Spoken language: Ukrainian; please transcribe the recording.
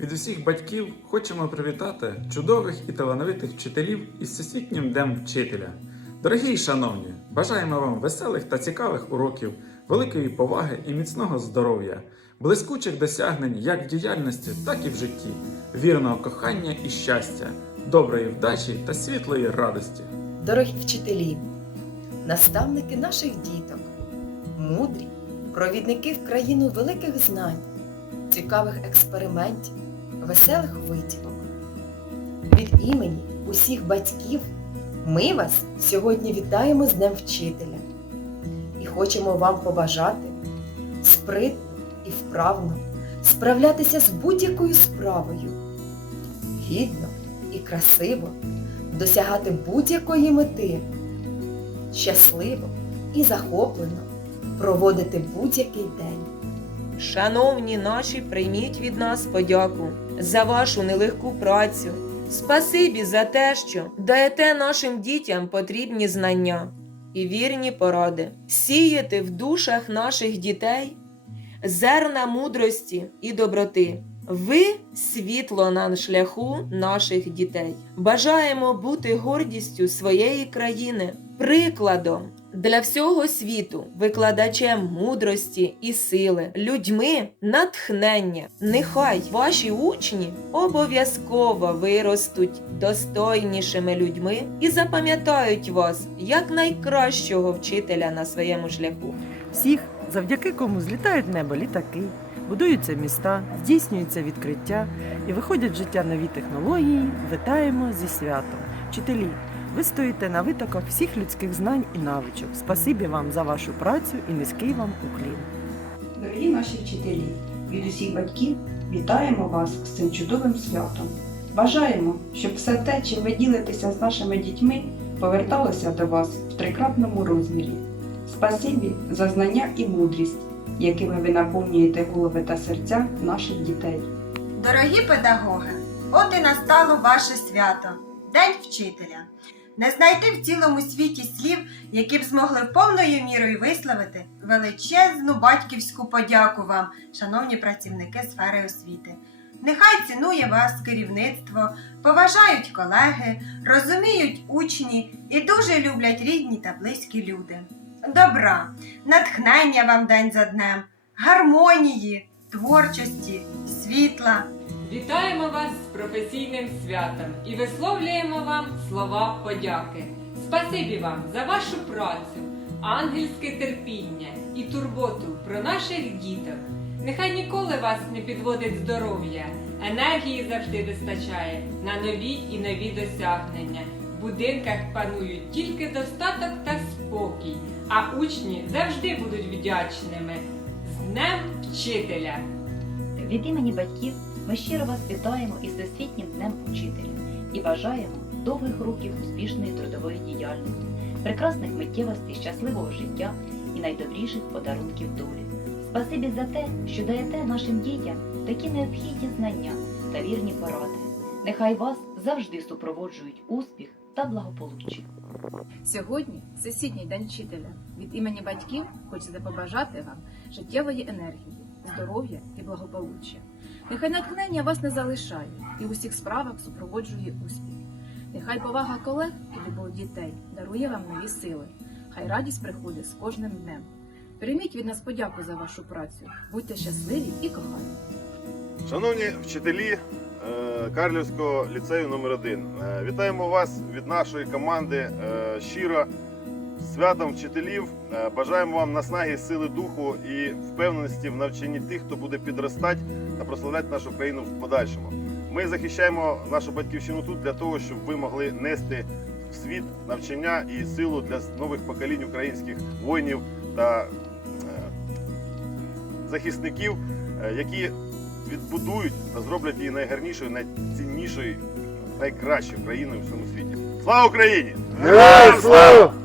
Від усіх батьків хочемо привітати чудових і талановитих вчителів із Всесвітнім Днем Вчителя. Дорогі й шановні, бажаємо вам веселих та цікавих уроків, великої поваги і міцного здоров'я, блискучих досягнень як в діяльності, так і в житті, вірного кохання і щастя, доброї вдачі та світлої радості. Дорогі вчителі, наставники наших діток, мудрі, провідники в країну великих знань, цікавих експериментів, веселих витівок. Від імені усіх батьків ми вас сьогодні вітаємо з Днем Вчителя і хочемо вам побажати спритно і вправно справлятися з будь-якою справою, гідно і красиво досягати будь-якої мети, щасливо і захоплено проводити будь-який день. Шановні наші, прийміть від нас подяку за вашу нелегку працю. Спасибі за те, що даєте нашим дітям потрібні знання і вірні поради, сіяти в душах наших дітей зерна мудрості і доброти. Ви світло на шляху наших дітей. Бажаємо бути гордістю своєї країни, прикладом для всього світу, викладачем мудрості і сили, людьми натхнення. Нехай ваші учні обов'язково виростуть достойнішими людьми і запам'ятають вас як найкращого вчителя на своєму шляху. Всіх, завдяки кому злітають небо літаки, будуються міста, здійснюються відкриття і виходять в життя нові технології, вітаємо зі святом. Вчителі, ви стоїте на витоках всіх людських знань і навичок. Спасибі вам за вашу працю і низький вам уклін. Дорогі наші вчителі, від усіх батьків вітаємо вас з цим чудовим святом. Бажаємо, щоб все те, чим ви ділитеся з нашими дітьми, поверталося до вас в трикратному розмірі. Спасибі за знання і мудрість, якими ви наповнюєте голови та серця наших дітей. Дорогі педагоги, от і настало ваше свято День вчителя. Не знайти в цілому світі слів, які б змогли повною мірою висловити величезну батьківську подяку вам, шановні працівники сфери освіти. Нехай цінує вас керівництво, поважають колеги, розуміють учні і дуже люблять рідні та близькі люди. Добра, натхнення вам день за днем, гармонії, творчості, світла. Вітаємо вас з професійним святом і висловлюємо вам слова подяки. Спасибі вам за вашу працю, ангельське терпіння і турботу про наших діток. Нехай ніколи вас не підводить здоров'я, енергії завжди вистачає на нові і нові досягнення. В будинках панують тільки достаток та спокій, а учні завжди будуть вдячними. З Днем Вчителя! Від імені батьків ми щиро вас вітаємо із Всесвітнім днем учителя і бажаємо довгих років успішної трудової діяльності, прекрасних миттєвостей, щасливого життя і найдобріших подарунків долі. Спасибі за те, що даєте нашим дітям такі необхідні знання та вірні поради. Нехай вас завжди супроводжують успіх та благополуччя. Сьогодні всесвітній день вчителя. Від імені батьків хочеться побажати вам життєвої енергії, здоров'я і благополуччя. Нехай натхнення вас не залишає і в усіх справах супроводжує успіх. Нехай повага колег і любов дітей дарує вам нові сили. Хай радість приходить з кожним днем. Прийміть від нас подяку за вашу працю. Будьте щасливі і кохані. Шановні вчителі е, Карлівського ліцею номер 1 вітаємо вас від нашої команди е, щиро святом вчителів. Е, Бажаємо вам наснаги, сили духу і впевненості в навчанні тих, хто буде підростати та прославляти нашу країну в подальшому. Ми захищаємо нашу батьківщину тут для того, щоб ви могли нести в світ навчання і силу для нових поколінь українських воїнів та е, захисників, е, які відбудують та зроблять її найгарнішою, найціннішою, найкращою країною в всьому світі. Слава Україні! Слава!